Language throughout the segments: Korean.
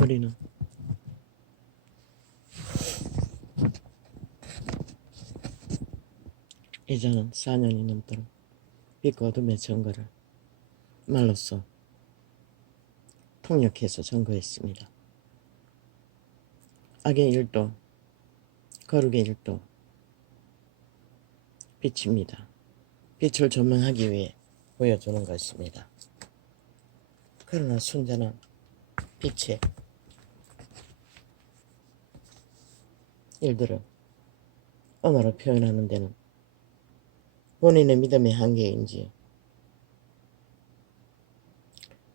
우리는 이제는 4년이 넘도록 빛과 어둠의 증거를 말로써 통역해서 증거했습니다. 악의 일도 거룩의 일도 빛입니다. 빛을 조명하기 위해 보여주는 것입니다. 그러나 순전한 빛의 일들을 언어로 표현하는 데는 본인의 믿음의 한계인지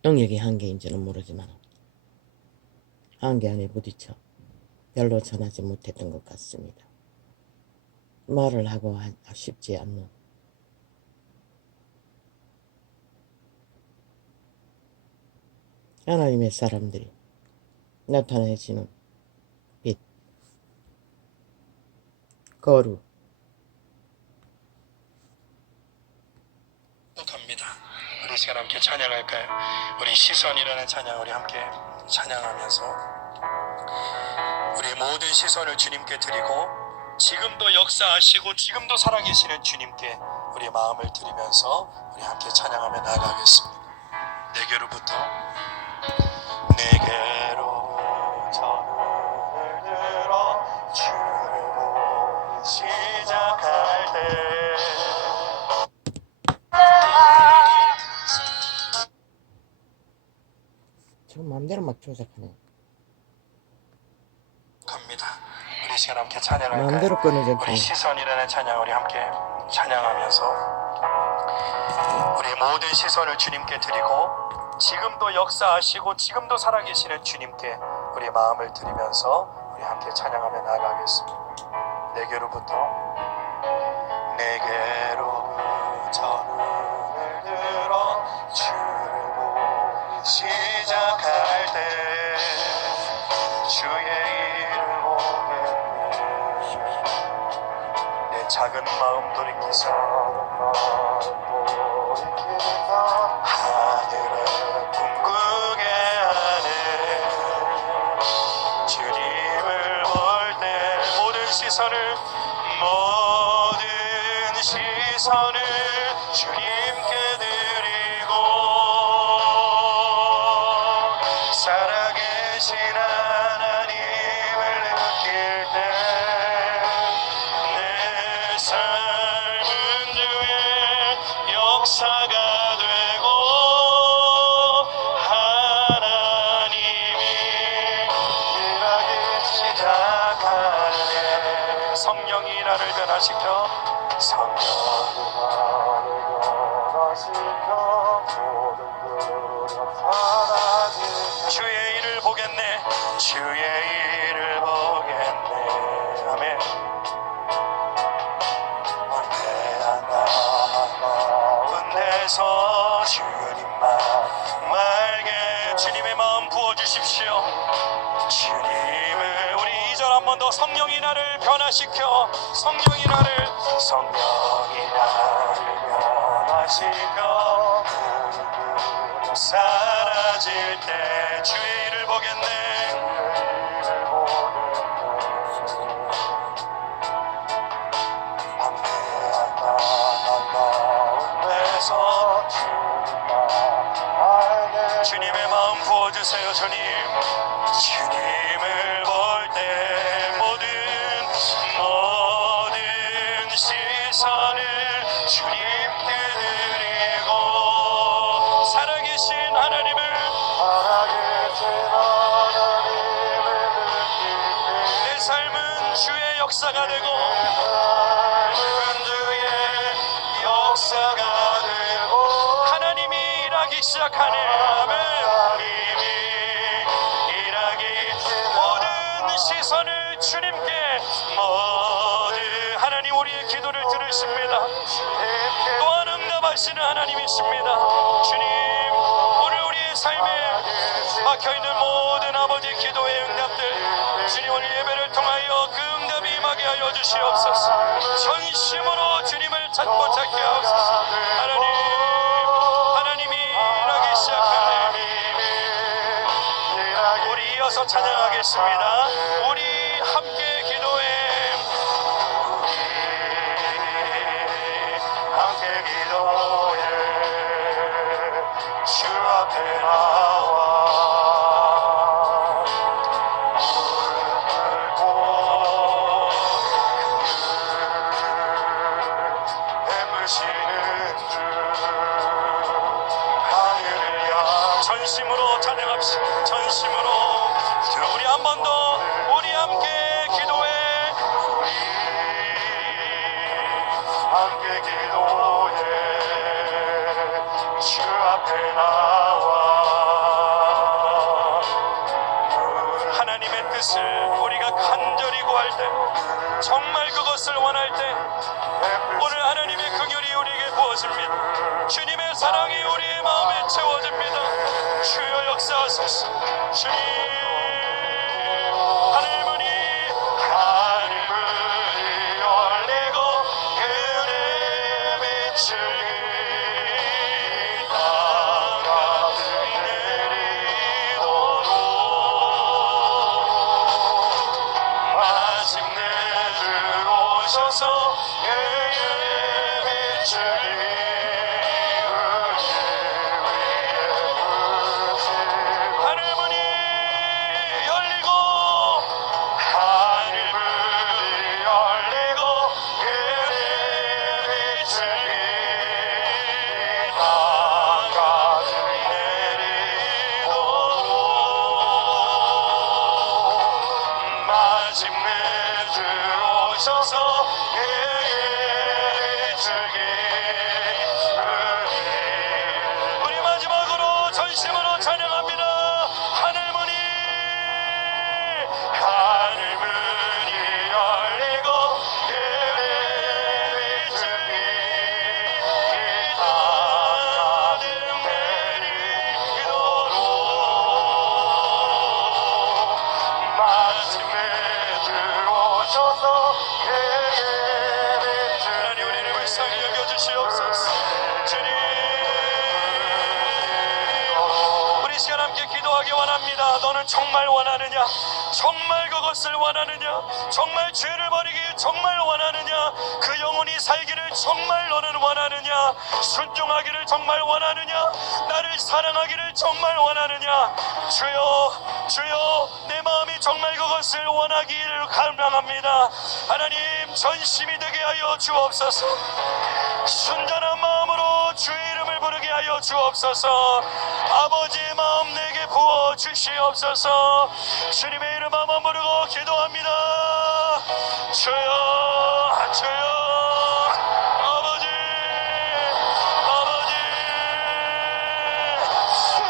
영역의 한계인지는 모르지만 한계 안에 부딪혀 별로 전하지 못했던 것 같습니다. 말을 하고 싶지 않는 하나님의 사람들이 나타내지는 빛, 거룩, 갑니다. 우리 시간 함께 찬양할까요? 우리 시선이라는 찬양 우리 함께 찬양하면서 우리의 모든 시선을 주님께 드리고 지금도 역사하시고 지금도 살아계시는 주님께 우리의 마음을 드리면서 우리 함께 찬양하며 나아가겠습니다. 내게로부터 전을 들어 주를 보기 시작할 때 지금 마음대로 막 조작하네. 갑니다. 우리 시간 함께 찬양할까요? 마음대로 끊어져. 우리 시선이라는 찬양 우리 함께 찬양하면서 우리의 모든 시선을 주님께 드리고 지금도 역사하시고 지금도 살아계시는 주님께 우리의 마음을 드리면서 우리 함께 찬양하며 나아가겠습니다. 내게로 전을 들어 주를 보기 시작할 때 주의 일을 보겠네. 내 작은 마음 돌이키사 하늘을 꿈꾸게 하네. 주님을 볼 때 모든 시선을 주님께 드리고 살아계신 하나님을 느낄 때 내 삶은 주의 역사가 되고 하나님이 일하기 시작하네. 성령이 나를 변화시켜 주의 일을 보겠네. 주의 일을 보겠네. 아멘. 언제나 가운데서 주님만 말게 주님의 마음 부어주십시오. 주님을 우리 2절 한 번 더 성령이 나를 변화시켜 성령이 나를 변화시켜 사라질 때 주의 일을 보겠네. 주님의 마음 부어주세요. 주님을 볼 때 모든 시선을 주님께 드리고 살아계신 하나님을 내 삶은 주의 역사가 되고 하나님이 일하기 시작하네. 아멘. 모든 시선을 주님께 하나님 우리의 기도를 들으십니다. 또한 응답하시는 하나님이십니다. 주님 오늘 우리의 삶에 막혀있는 모든 아버지의 기도의 응답들 주님 오늘 예배를 통하여 그 응답이 임하게 하여 주시옵소서. 전심으로 주님을 찾고 찾게 하옵소서. 하나님이 일하기 시작하네. 우리 올려서 찬양하겠습니다. 우리 함께 기도해. 함께 기도해 주 앞에 나와 무릎 꿇고 베푸시는 주 하늘을 향 전심으로 찬양합시다. 전심으로. 우리 한 번 더 우리 함께 기도해. 함께 기도해 주 앞에 나와 하나님의 뜻을 우리가 간절히 구할 때, 정말 그것을 원할 때 오늘 하나님의 긍휼이 우리에게 부어집니다. 주님의 사랑이 우리의 마음에 채워집니다. 주여 역사하소서. 주님, 하늘문이 열리고 그의 빛을 땅까지 내리도록 마침내 들어오셔서 그의 빛을 하늘문이 열리고 하늘문이 열리고 그의 빛을 땅까지 내리도록 마침내 들어오셔서 그의 빛을 우리 마지막으로 전심으로 찬양합니다. 하늘문이 하늘문이 열리고 그의 빛을 땅까지 내리도록 마침내 들어오셔서 그의 빛을 하나님 우리를 불쌍히 여겨주시옵소서. 주님, 우리 시간 함께 기도하기 원합니다. 너는 정말 원하느냐? 정말 그것을 원하느냐? 정말 죄를 버리기 정말 원하느냐? 그 영혼이 살기를 정말 너는 원하느냐? 순종하기를 정말 원하느냐? 나를 사랑하기를 정말 원하느냐? 주여, 주여, 내 마음이 정말 그것을 원하기를 갈망합니다. 하나님, 전심이 되게 하여 주옵소서. 순전한 마음으로 주의 이름을 부르게 하여 주옵소서. 아버지의 마음 내게 부어 주시옵소서. 주님의 이름 한번 부르고 기도합니다. 주여, 주여, 아버지, 아버지,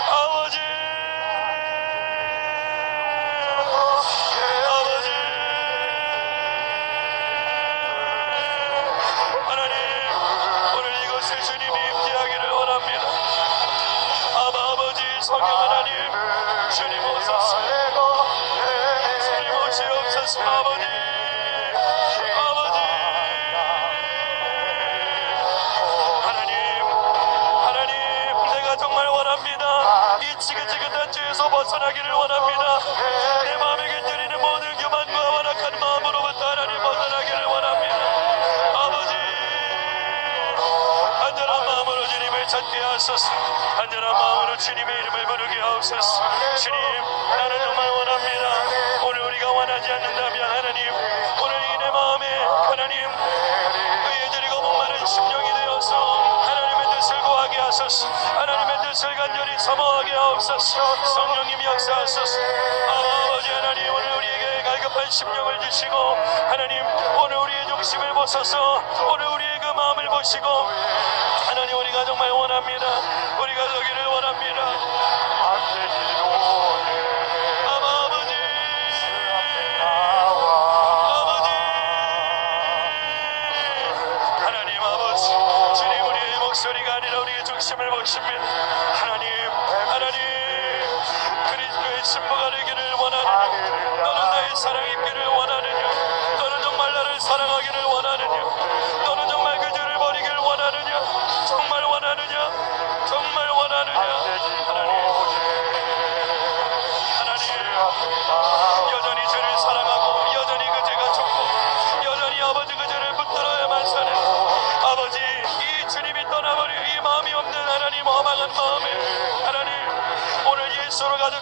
아버지, 아버지. 하나님, 오늘 이곳에 주님이 임재하기를 원합니다. 아버지, 성령 하나님, 주님 오소서. 주님 오시옵소서. 아버지, 아버지, 하나님, 하나님, 내가 정말 원합니다. 이 지긋지긋한 죄에서 벗어나기를 원합니다. 내 마음에 깃들이는 모든 교만과 완악한 마음으로부터 하나님 벗어나기를 원합니다. 아버지, 간절한 마음으로 주님을 찾게 하소서. 간절한 마음으로 주님의 이름을 부르게 하옵소서. 주님, 나는 정말 원합니다. 오늘 우리가 원하지 않는다면 하나님, 오늘 이 내 마음에 하나님 의해드리고 목마른 심령이 되어서 하나님의 뜻을 구하게 하소서. 하나님의 뜻을 간절히 사모하게 하옵소서. 성령님 역사하소서. 아버지 하나님, 오늘 우리에게 갈급한 심령을 주시고 하나님, 오늘 우리의 중심을 보소서. 오늘 우리의 그 마음을 보시고 하나님, 우리가 정말 원합니다. 우리가 저기를 원합니다. 함께 기도해 아버지, 아버지, 하나님 아버지, 주님 우리의 목소리가 아니라 우리의 중심을 보십니다. 하나님, 하나님, 그리스도의 신부가 되기를 원하느냐? 너는 나의 사랑 입기를 원하느냐? 너는 정말 나를 사랑하기를 원하느냐? 너는 정말 그 죄를 버리기를 원하느냐? 정말 원하느냐? 정말 원하느냐? 하나님, 하나님,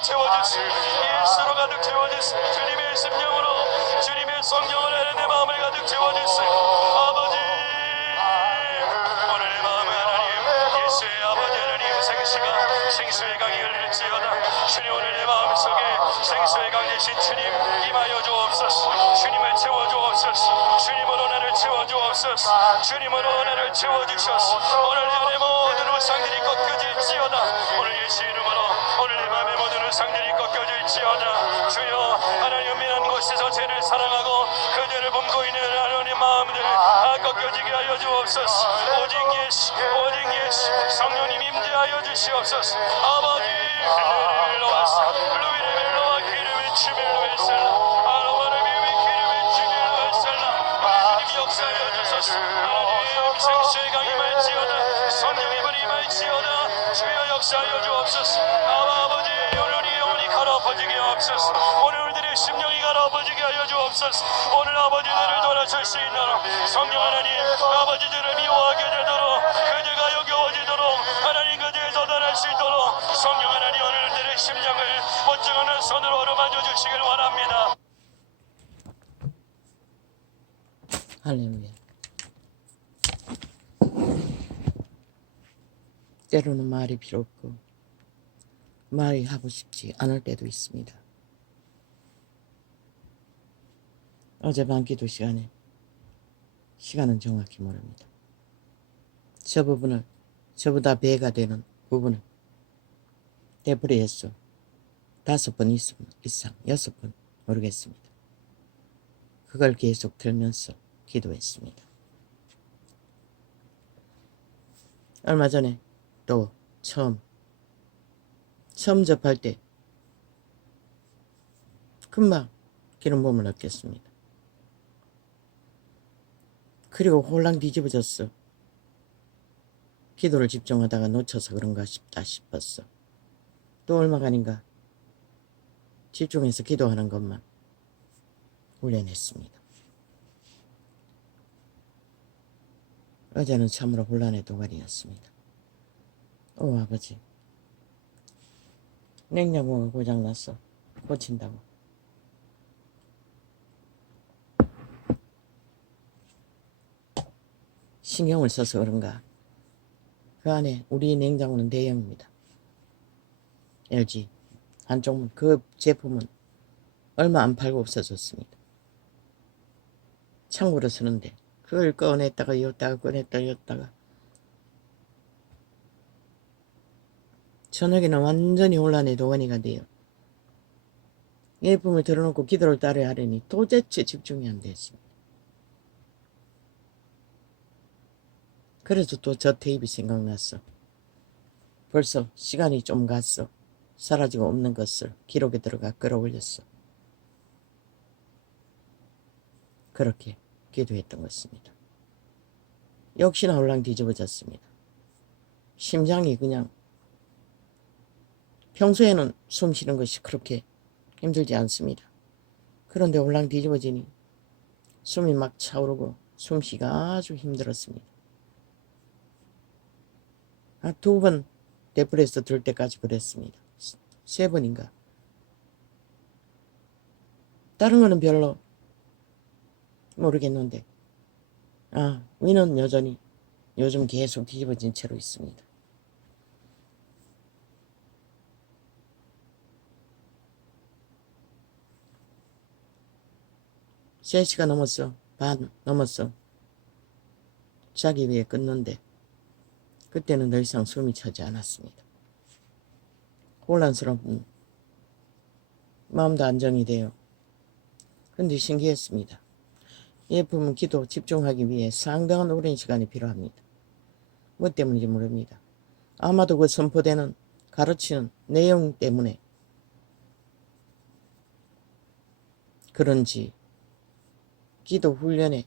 채워주세요. 예수로 가득 채워주세요. 주님의 심령으로 주님의 성령을 안에 내 마음을 가득 채워주세요. 아버지 오늘 내 마음에 하나님 예수의 아버지 하나님 생수의 강이 흘릴지어다. 주님 오늘 내 마음속에 생수의 강 되신 주님 임하여 주옵소서. 주님을 채워 주옵소서. 주님으로 나를 채워 주옵소서. 주님으로 나를 채워 주셔서 오늘 내 모든 우상들이 꺾여질지어다. 오늘 예수 이름으로 오늘 내 마음의 모든 우상들이 꺾여질지어다. 주여 하나님 은밀한 곳에서 죄를 사랑하고 그 죄를 범고 있는 하나님 마음들 꺾여지게 하여 주옵소서. 오직 예수 성령님 임재하여 주시옵소서. 아버지 멜로와사 루비레 멜로와 기름의 주멜로의 살라 아로마를 비비 기름의 주멜로의 살라 주님 역사하여 주소서. 하나님 생수의 강이 말지어다. 성령의 불이 말지어다. 주여 역사하여 주옵소서. 아버지 오늘 우리 영혼이 가라퍼지게 하옵소서. 오늘 우리들의 심령이 가라퍼지게 하여 주옵소서. 오늘 아버지들을 돌아설 수 있도록 성령 하나님 아버지들을 미워하게 되도록 그들과 여겨워지도록 하나님 그들을 도달할 수 있도록 성령 하나님 오늘들의 심령을 멋쩍은 손으로 어루만져 주시길 원합니다. 할렐루야. 때로는 말이 필요 없고 말이 하고 싶지 않을 때도 있습니다. 어젯밤 기도 시간에 시간은 정확히 모릅니다. 저 부분을 저보다 배가 되는 부분을 되풀이했어. 5번 이상 6번 모르겠습니다. 그걸 계속 들면서 기도했습니다. 얼마 전에 또 처음 접할 때 금방 기름 부음을 느꼈습니다. 그리고 홀랑 뒤집어졌어. 기도를 집중하다가 놓쳐서 그런가 싶었어. 또 얼마간인가 집중해서 기도하는 것만 훈련했습니다. 어제는 참으로 혼란의 동안이었습니다. 오 아버지, 냉장고가 고장났어. 고친다고. 신경을 써서 그런가 그 안에 우리 냉장고는 대형입니다. LG 한쪽은 그 제품은 얼마 안 팔고 없어졌습니다. 창고로 쓰는데 그걸 꺼냈다가 였다가 꺼냈다가 였다가 저녁에는 완전히 혼란의 도가니가 돼요. 예품을 들어놓고 기도를 따르야 하려니 도대체 집중이 안 됐습니다. 그래서 또 저 테이프 생각났어. 벌써 시간이 좀 갔어. 사라지고 없는 것을 기록에 들어가 끌어올렸어. 그렇게 기도했던 것입니다. 역시나 홀랑 뒤집어졌습니다. 심장이 그냥 평소에는 숨 쉬는 것이 그렇게 힘들지 않습니다. 그런데 홀랑 뒤집어지니 숨이 막 차오르고 숨쉬기가 아주 힘들었습니다. 2번 데프레스 들 때까지 그랬습니다. 3번인가. 다른 거는 별로 모르겠는데 위는 여전히 요즘 계속 뒤집어진 채로 있습니다. 세 시가 넘었어. 반 넘었어. 자기 위해 끊는데 그때는 더 이상 숨이 차지 않았습니다. 혼란스러운 마음도 안정이 돼요. 그런데 신기했습니다. 예품은 기도 집중하기 위해 상당한 오랜 시간이 필요합니다. 뭐 때문인지 모릅니다. 아마도 그 선포되는 가르치는 내용 때문에 그런지 기도 훈련의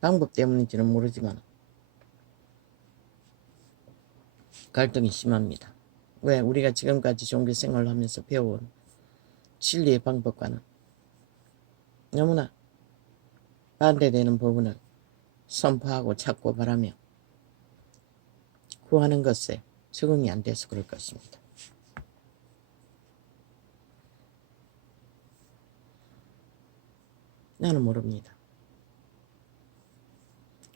방법 때문인지는 모르지만 갈등이 심합니다. 왜? 우리가 지금까지 종교 생활을 하면서 배워온 진리의 방법과는 너무나 반대되는 부분을 선포하고 찾고 바라며 구하는 것에 적응이 안 돼서 그럴 것입니다. 나는 모릅니다.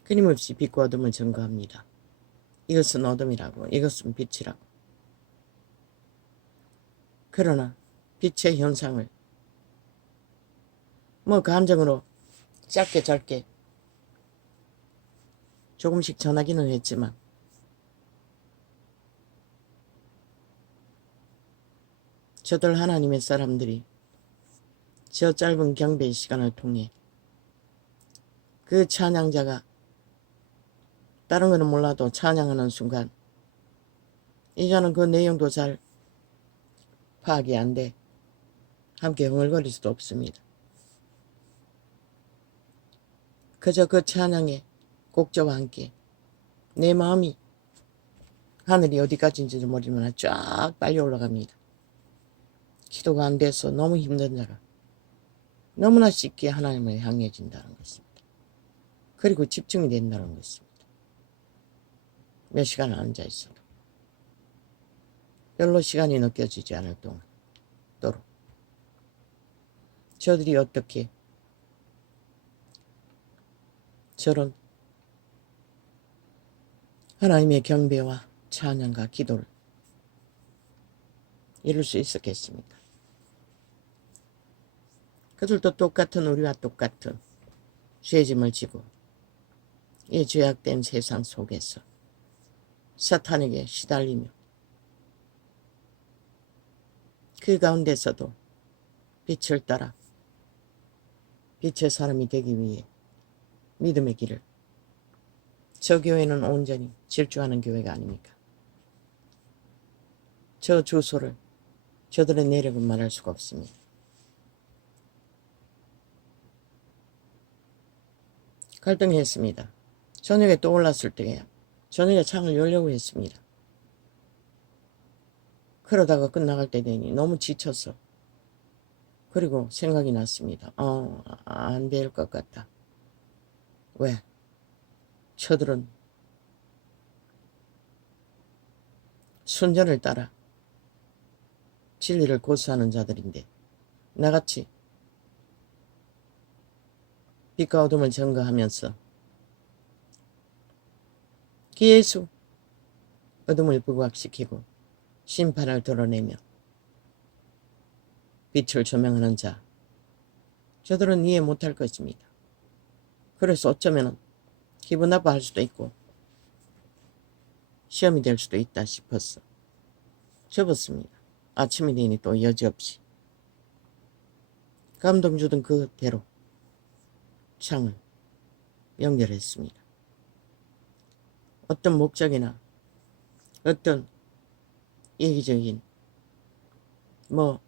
끊임없이 빛과 어둠을 증거합니다. 이것은 어둠이라고, 이것은 빛이라고. 그러나 빛의 현상을 뭐 감정으로 짧게 조금씩 전하기는 했지만 저들 하나님의 사람들이 저 짧은 경배의 시간을 통해 그 찬양자가 다른 거는 몰라도 찬양하는 순간 이제는 그 내용도 잘 파악이 안 돼. 함께 흥얼거릴 수도 없습니다. 그저 그 찬양의 곡조와 함께 내 마음이 하늘이 어디까지인지도 모르지만 쫙 빨리 올라갑니다. 기도가 안 돼서 너무 힘든 자가 너무나 쉽게 하나님을 향해진다는 것입니다. 그리고 집중이 된다는 것입니다. 몇 시간을 앉아 있어도 별로 시간이 느껴지지 않을 동안 또록 저들이 어떻게 저런 하나님의 경배와 찬양과 기도를 이룰 수 있었겠습니까? 그들도 똑같은 우리와 똑같은 죄짐을 지고 이 죄악된 세상 속에서 사탄에게 시달리며 그 가운데서도 빛을 따라 빛의 사람이 되기 위해 믿음의 길을, 저 교회는 온전히 질주하는 교회가 아닙니까? 저 주소를 저들의 내력은 말할 수가 없습니다. 갈등했습니다. 저녁에 또 올랐을 때에 저녁에 창을 열려고 했습니다. 그러다가 끝나갈 때 되니 너무 지쳐서 그리고 생각이 났습니다. 안 될 것 같다. 왜? 저들은 순전을 따라 진리를 고수하는 자들인데 나같이 빛과 어둠을 증거하면서 계속 어둠을 부각시키고 심판을 드러내며 빛을 조명하는 자, 저들은 이해 못할 것입니다. 그래서 어쩌면 기분 나빠할 수도 있고 시험이 될 수도 있다 싶어서 접었습니다. 아침이 되니 또 여지없이 감동 주던 그대로 창을 연결했습니다. 어떤 목적이나 어떤 얘기적인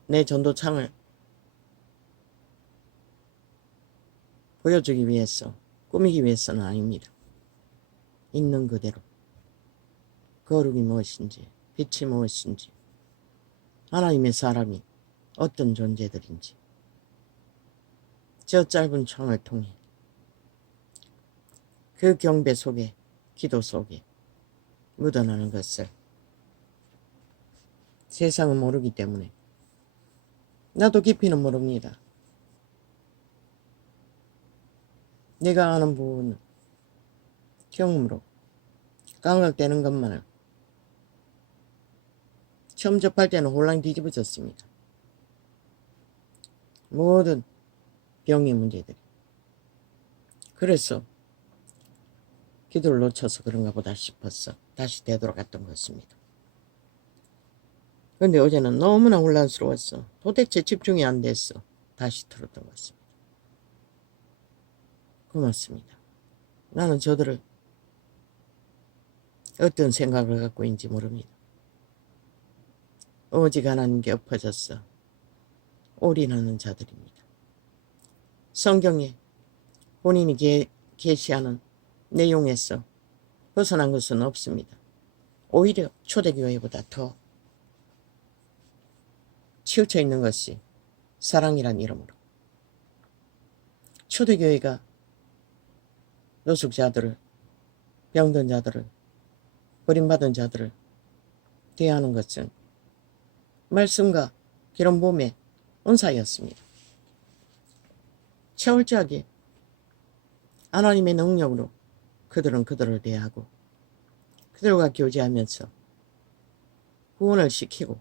내 전도창을 보여주기 위해서 꾸미기 위해서는 아닙니다. 있는 그대로 거룩이 무엇인지 빛이 무엇인지 하나님의 사람이 어떤 존재들인지 저 짧은 창을 통해 그 경배 속에 기도 속에 묻어나는 것을 세상은 모르기 때문에 나도 깊이는 모릅니다. 내가 아는 부분은 경험으로 감각되는 것만을 처음 접할 때는 혼란이 뒤집어졌습니다. 모든 병의 문제들이. 그래서 기도를 놓쳐서 그런가 보다 싶어서 다시 되돌아갔던 것입니다. 그런데 어제는 너무나 혼란스러웠어. 도대체 집중이 안 됐어. 다시 들었던 것 같습니다. 고맙습니다. 나는 저들을 어떤 생각을 갖고 있는지 모릅니다. 오직 하나님께 엎어져서 올인하는 자들입니다. 성경에 본인이 계시하는 내용에서 벗어난 것은 없습니다. 오히려 초대교회보다 더 치우쳐 있는 것이 사랑이란 이름으로 초대교회가 노숙자들을, 병든 자들을, 버림받은 자들을 대하는 것은 말씀과 기름 부음의 은사였습니다. 철저하게 하나님의 능력으로 그들은 그들을 대하고 그들과 교제하면서 구원을 시키고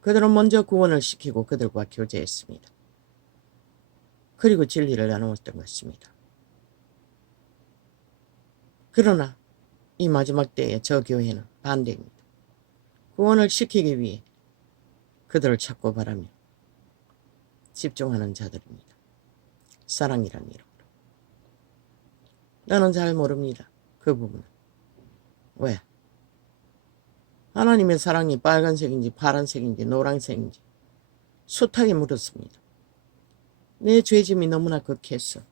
그들은 먼저 구원을 시키고 그들과 교제했습니다. 그리고 진리를 나누었던 것입니다. 그러나 이 마지막 때에 저 교회는 반대입니다. 구원을 시키기 위해 그들을 찾고 바라며 집중하는 자들입니다. 사랑이라는 이름으로. 나는 잘 모릅니다. 그 부분은. 왜? 하나님의 사랑이 빨간색인지 파란색인지 노란색인지 숱하게 물었습니다. 내 죄짐이 너무나 극했어.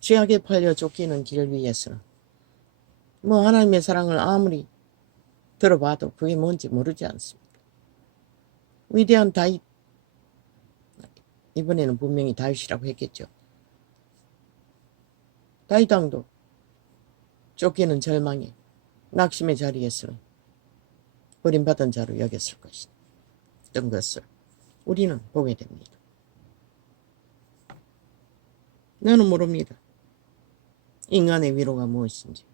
죄악에 팔려 쫓기는 길 위에서는 뭐 하나님의 사랑을 아무리 들어봐도 그게 뭔지 모르지 않습니까? 위대한 다윗, 이번에는 분명히 다윗이라고 했겠죠. 다윗 왕도 쫓기는 절망에 낙심의 자리에서는 버림받은 자로 여겼을 것이던 것을 우리는 보게 됩니다. 나는 모릅니다. 인간의 위로가 무엇인지,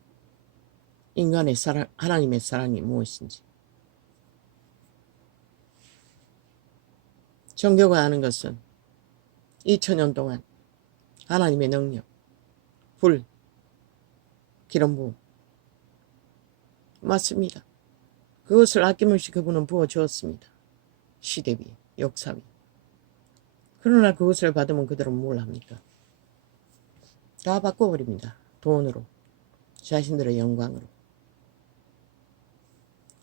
인간의 사랑, 하나님의 사랑이 무엇인지. 종교가 아는 것은 2000년 동안 하나님의 능력, 불, 기름 부음 맞습니다. 그것을 아낌없이 그분은 부어주었습니다. 시대 위에, 역사 위에. 그러나 그것을 받으면 그들은 뭘 합니까? 다 바꿔버립니다. 돈으로, 자신들의 영광으로.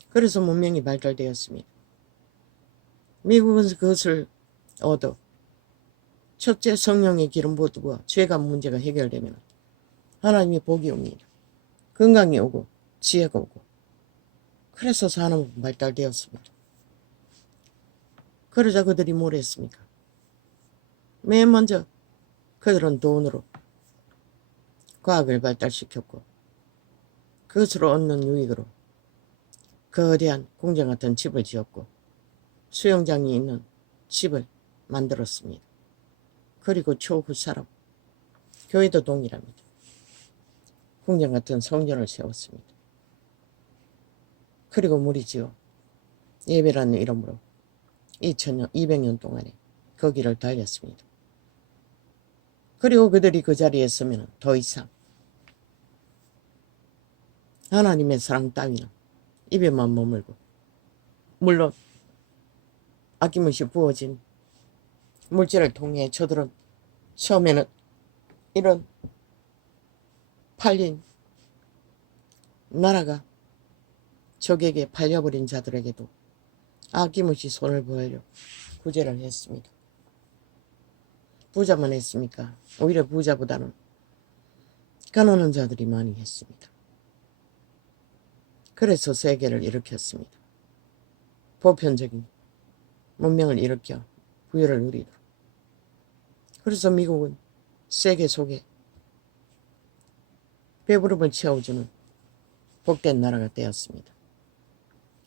그래서 문명이 발달되었습니다. 미국은 그것을 얻어 첫째 성령의 기름 부어 죄가 문제가 해결되면 하나님의 복이 옵니다. 건강이 오고 지혜가 오고. 그래서 산업은 발달되었습니다. 그러자 그들이 뭘 했습니까? 맨 먼저 그들은 돈으로 과학을 발달시켰고 그것으로 얻는 유익으로 거대한 공장 같은 집을 지었고 수영장이 있는 집을 만들었습니다. 그리고 초후사로 교회도 동일합니다. 공장 같은 성전을 세웠습니다. 그리고 무리지어 예배라는 이름으로 2000년, 200년 동안에 거기를 달렸습니다. 그리고 그들이 그 자리에 있으면 더 이상 하나님의 사랑 따위는 입에만 머물고, 물론 아낌없이 부어진 물질을 통해 저들은 처음에는 이런 팔린 나라가 적에게 팔려버린 자들에게도 아낌없이 손을 벌려 구제를 했습니다. 부자만 했습니까? 오히려 부자보다는 가난한 자들이 많이 했습니다. 그래서 세계를 일으켰습니다. 보편적인 문명을 일으켜 부여를 누리도록. 그래서 미국은 세계 속에 배부름을 채워주는 복된 나라가 되었습니다.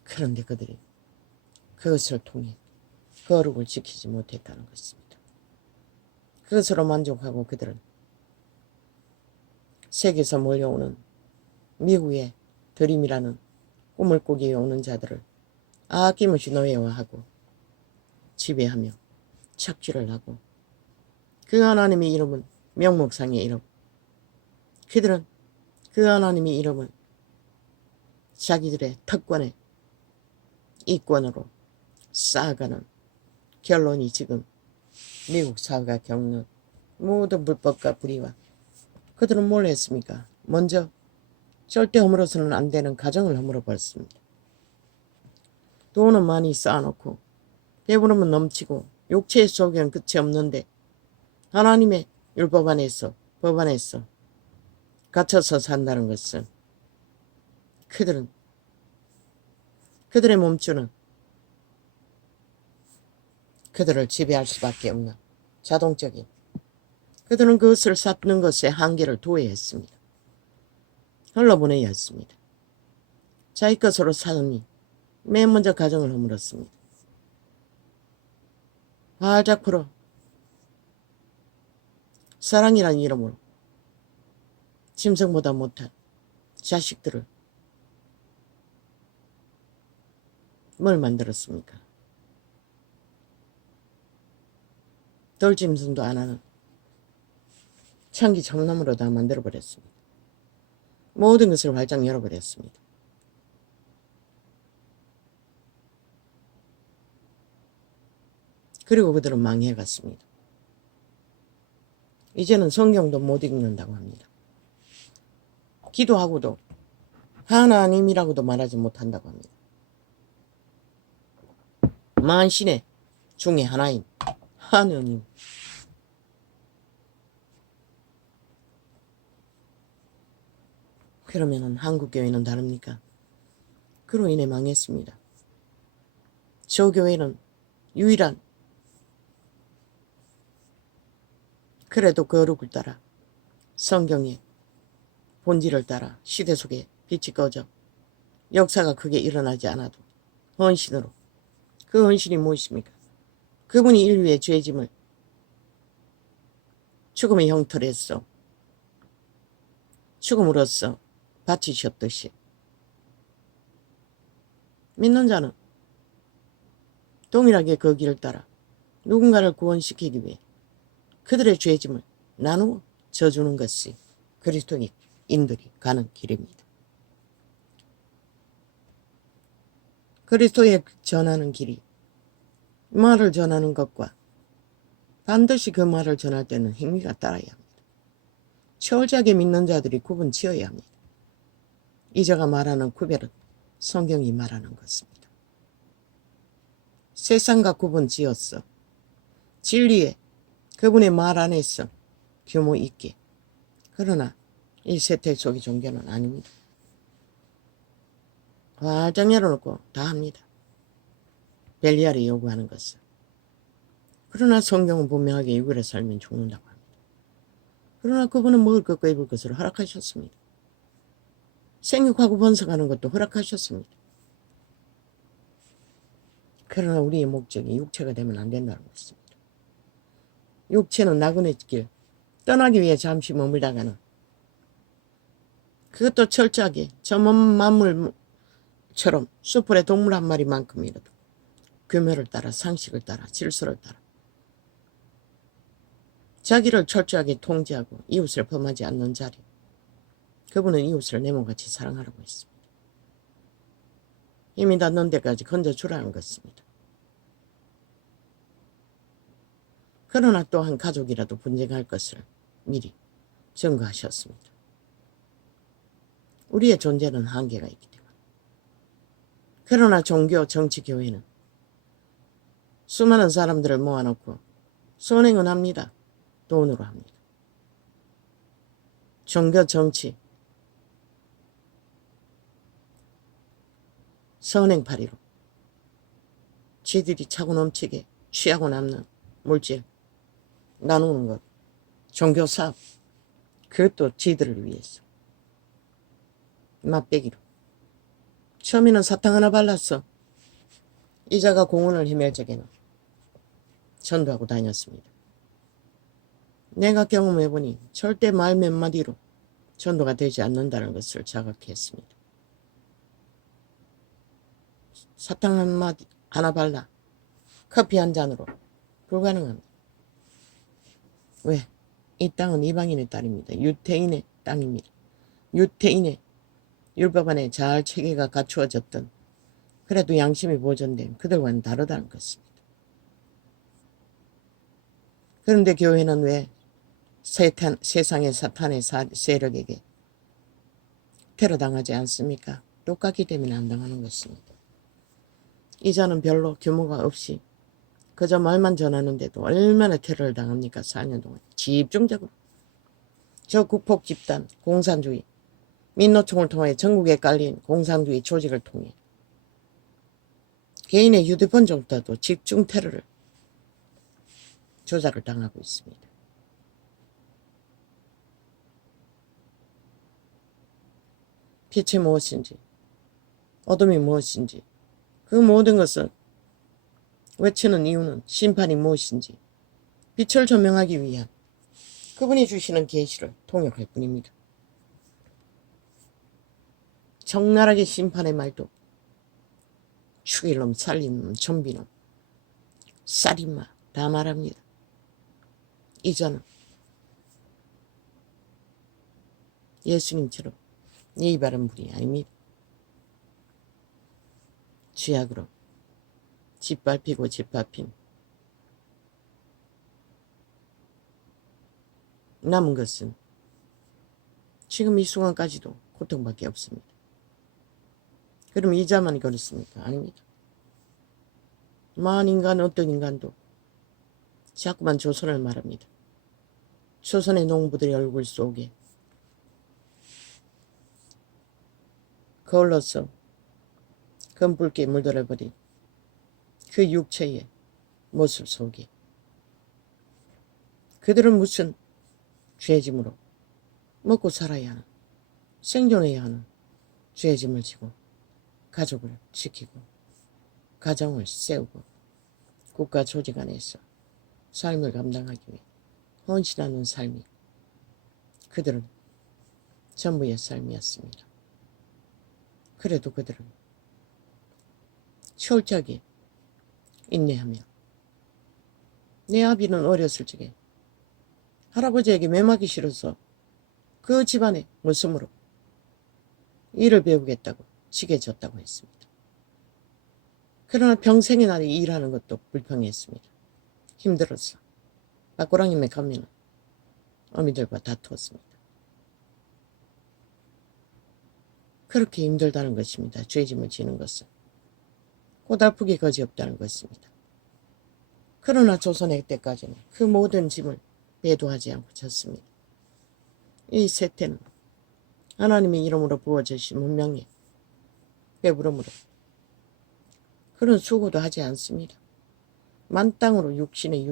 그런데 그들이 그것을 통해 거룩을 지키지 못했다는 것입니다. 그것으로 만족하고 그들은 세계에서 몰려오는 미국의 드림이라는 꿈을 꾸기 위해 오는 자들을 아낌없이 노예화하고 지배하며 착취를 하고, 그 하나님의 이름은 명목상의 이름, 그들은 그 하나님의 이름을 자기들의 특권의 이권으로 쌓아가는 결론이 지금 미국 사회가 겪는 모든 불법과 불의와, 그들은 뭘 했습니까? 먼저 절대 허물어서는 안 되는 가정을 허물어 버렸습니다. 돈은 많이 쌓아놓고 배부름은 넘치고 육체의 소견은 끝이 없는데 하나님의 율법 안에서, 법 안에서 갇혀서 산다는 것은 그들의 몸주는 그들을 지배할 수밖에 없는 자동적인, 그들은 그것을 쌓는 것에 한계를 도해했습니다. 흘러보내야 했습니다. 자기 것으로 사느니 맨 먼저 가정을 허물었습니다. 활짝 풀어 사랑이란 이름으로 짐승보다 못한 자식들을 뭘 만들었습니까? 돌짐승도 안 하는 창기 참나무로 다 만들어버렸습니다. 모든 것을 활짝 열어버렸습니다. 그리고 그들은 망해갔습니다. 이제는 성경도 못 읽는다고 합니다. 기도하고도 하나님이라고도 말하지 못한다고 합니다. 만신의 중에 하나인 하느님. 그러면은 한국교회는 다릅니까? 그로 인해 망했습니다. 저 교회는 유일한 그래도 거룩을 따라 성경의 본질을 따라 시대 속에 빛이 꺼져 역사가 크게 일어나지 않아도 헌신으로, 그 헌신이 무엇입니까? 그분이 인류의 죄짐을 죽음의 형틀에서 죽음으로써 바치셨듯이 믿는 자는 동일하게 그 길을 따라 누군가를 구원시키기 위해 그들의 죄짐을 나누어 져주는 것이 그리스도인들이 가는 길입니다. 그리스도의 전하는 길이 말을 전하는 것과 반드시 그 말을 전할 때는 행위가 따라야 합니다. 철저하게 믿는 자들이 구분 지어야 합니다. 이자가 말하는 구별은 성경이 말하는 것입니다. 세상과 구분 지었어. 진리에 그분의 말 안에서 규모 있게. 그러나 이 세태 속의 종교는 아닙니다. 활짝 열어놓고 다 합니다. 벨리알이 요구하는 것을. 그러나 성경은 분명하게 이글에 살면 죽는다고 합니다. 그러나 그분은 먹을 것과 입을 것을 허락하셨습니다. 생육하고 번성하는 것도 허락하셨습니다. 그러나 우리의 목적이 육체가 되면 안 된다는 것입니다. 육체는 나그네 길 떠나기 위해 잠시 머물다가는 그것도 철저하게 저 먼 만물처럼 수풀의 동물 한 마리만큼이라도 규모를 따라 상식을 따라 질서를 따라 자기를 철저하게 통제하고 이웃을 범하지 않는 자리, 그분은 이웃을 내 몸같이 사랑하라고 했습니다. 힘이 닿는 데까지 건져주라는 것입니다. 그러나 또한 가족이라도 분쟁할 것을 미리 증거하셨습니다. 우리의 존재는 한계가 있기 때문에. 그러나 종교, 정치, 교회는 수많은 사람들을 모아놓고 선행은 합니다. 돈으로 합니다. 종교, 정치, 선행팔이로 지들이 차고 넘치게 취하고 남는 물질 나누는 것, 종교사업, 그것도 지들을 위해서 맛배기로. 처음에는 사탕 하나 발랐어. 이자가 공원을 헤맬 적에는 전도하고 다녔습니다. 내가 경험해보니 절대 말 몇 마디로 전도가 되지 않는다는 것을 자각했습니다. 사탕 하나 발라 커피 한 잔으로 불가능합니다. 왜? 이 땅은 이방인의 땅입니다. 유태인의 땅입니다. 유태인의 율법 안에 잘 체계가 갖추어졌던, 그래도 양심이 보존된 그들과는 다르다는 것입니다. 그런데 교회는 왜 세상의 사탄의 세력에게 테러당하지 않습니까? 똑같기 때문에 안 당하는 것입니다. 이자는 별로 규모가 없이 그저 말만 전하는데도 얼마나 테러를 당합니까? 4년 동안 집중적으로. 저 국폭 집단, 공산주의, 민노총을 통해 전국에 깔린 공산주의 조직을 통해 개인의 휴대폰조차도 집중 테러를 조작을 당하고 있습니다. 빛이 무엇인지, 어둠이 무엇인지, 그 모든 것을 외치는 이유는 심판이 무엇인지, 빛을 조명하기 위한 그분이 주시는 계시를 통역할 뿐입니다. 적나라하게 심판의 말도 죽일 놈, 살린 놈, 좀비놈, 살인마 다 말합니다. 이전은 예수님처럼 예의 바른 분이 아닙니다. 죄악으로 짓밟히고 짓밟힌 남은 것은 지금 이 순간까지도 고통밖에 없습니다. 그럼 이 자만이 그렇습니까? 아닙니다. 만 인간 어떤 인간도 자꾸만 조선을 말합니다. 조선의 농부들의 얼굴 속에 거울로서 검붉게 물들어버린 그 육체의 모습 속에 그들은 무슨 죄짐으로 먹고 살아야 하는, 생존해야 하는 죄짐을 지고 가족을 지키고 가정을 세우고 국가 조직 안에서 삶을 감당하기 위해 헌신하는 삶이 그들은 전부의 삶이었습니다. 그래도 그들은 철저하게 인내하며 내 아비는 어렸을 적에 할아버지에게 매맞기 싫어서 그 집안의 모습으로 일을 배우겠다고 지게졌다고 했습니다. 그러나 평생의 날에 일하는 것도 불평했습니다. 힘들어서 막고랑님에 가면 어미들과 다투었습니다. 그렇게 힘들다는 것입니다. 죄짐을 지는 것은 고달프기 거지없다는 것입니다. 그러나 조선의 때까지는 그 모든 짐을 배도하지 않고 졌습니다. 이 세태는 하나님의 이름으로 부어주신 문명의 배부름으로 그런 수고도 하지 않습니다. 만땅으로 육신의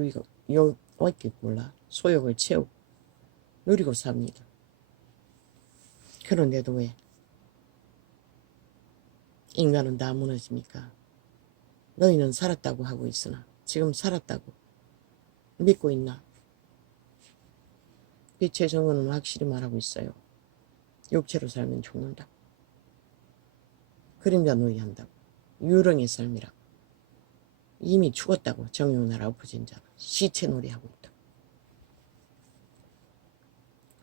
소욕을 채우고 누리고 삽니다. 그런데도 왜 인간은 다 무너집니까? 너희는 살았다고 하고 있으나 지금 살았다고 믿고 있나? 빛의 정언은 확실히 말하고 있어요. 육체로 살면 죽는다. 그림자 놀이한다고. 유령의 삶이라고. 이미 죽었다고. 정욕나라 엎어진 자는 시체 놀이하고 있다.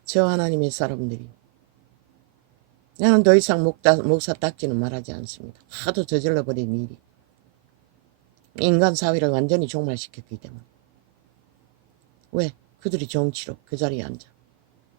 저 하나님의 사람들이 나는 더 이상 목사 닦지는 말하지 않습니다. 하도 저질러버린 일이 인간 사회를 완전히 종말시켰기 때문에. 왜? 그들이 정치로 그 자리에 앉아